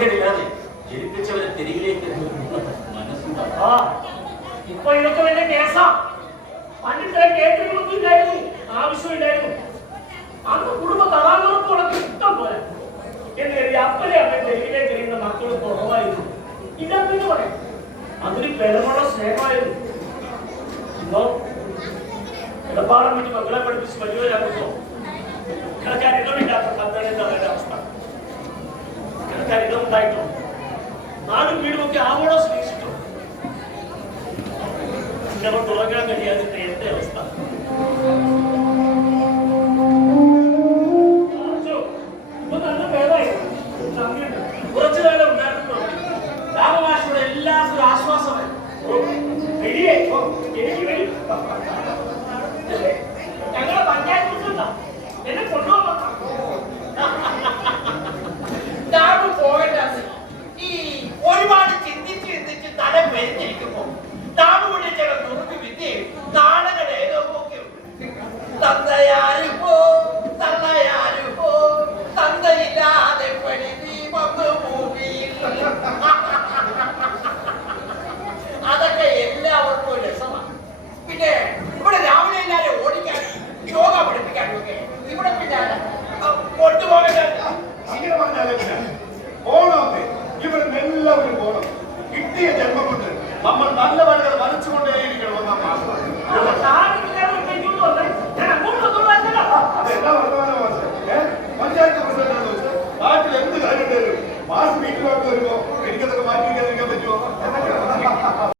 നാണക്കേടില്ലാതെ ജനിപ്പിച്ചവരെ തിരികിലേക്ക് മനസ്സിലാവും. ഇപ്പൊ ഇതൊക്കെ വലിയ കേസാ. പണ്ടിത്ര കേന്ദ്രങ്ങളൊന്നും ഇല്ലായിരുന്നു, ആവശ്യമില്ലായിരുന്നു. അന്ന് കുടുംബ തടാകത്തോടൊക്കെ ഇഷ്ടം പോലെ എന്ന് കരുതി അപ്പനെ അമ്മ തെരുവിലേക്ക് എറിയുന്ന മക്കൾ കുറവായിരുന്നു. ഇല്ലെന്ന് പറയാം, അതൊരു ബലമുള്ള സ്നേഹമായിരുന്നു. ഇന്നോ ഇടപാടം വേണ്ടി മക്കളെ പഠിപ്പിച്ച് വലിയവരാകുമ്പോ കിടക്കാൻ ഇടമില്ലാത്ത പദ്ധതി അവസ്ഥ. കിടക്കാൻ ഇടമുണ്ടായിട്ടോ നാടും വീടും ഒക്കെ ആവോളം സ്നേഹിച്ചിട്ടോ നമ്മൾ തുടങ്ങാൻ കഴിയാതിരുന്ന എന്റെ അവസ്ഥ. ഇപ്പൊ നല്ല പേരായി കുറച്ചു കാലം ഉണ്ടായിരുന്നു. രാമമാഷിയുടെ എല്ലാവർക്കും ഒരു ആശ്വാസമായി. എനിക്ക് വരും, ഞങ്ങളെ പഞ്ചായത്ത് എന്നെ കൊണ്ടുപോകാം. ഈ ഒരുപാട് ചിന്തിച്ച് തല പെരിഞ്ഞിരിക്കുമ്പോ താമ കൊണ്ട് ചില നുറുക്ക് വിദ്യയും നാടക ഡയലോഗും ഒക്കെ ഉണ്ട്. തന്തയാ